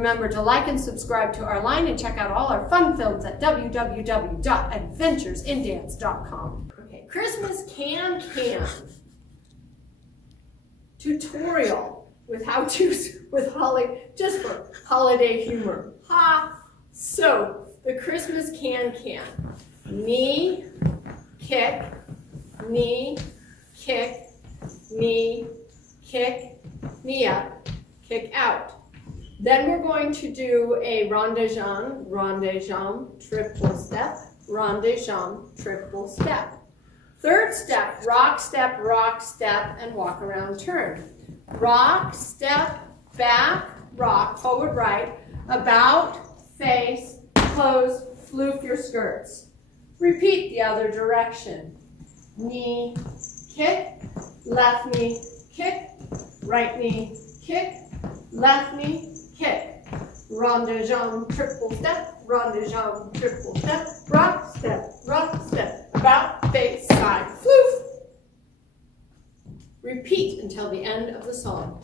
Remember to like and subscribe to our line and check out all our fun films at www.adventuresindance.com. Okay, Christmas can tutorial with how-tos with Holly, just for holiday humor. Ha! So, the Christmas can. Knee, kick, knee, kick, knee, kick, knee up, kick out. Then we're going to do a rond-de-jambe, triple step, rond-de-jambe, triple step. Third step, rock, step, and walk around turn. Rock, step, back, rock, forward right, about, face, close, floof your skirts. Repeat the other direction. Knee, kick, left knee, kick, right knee, kick, left knee, kick. Rond-de-jambe, triple step, rond-de-jambe, triple step, rock, step, about, face, side, floof. Repeat until the end of the song.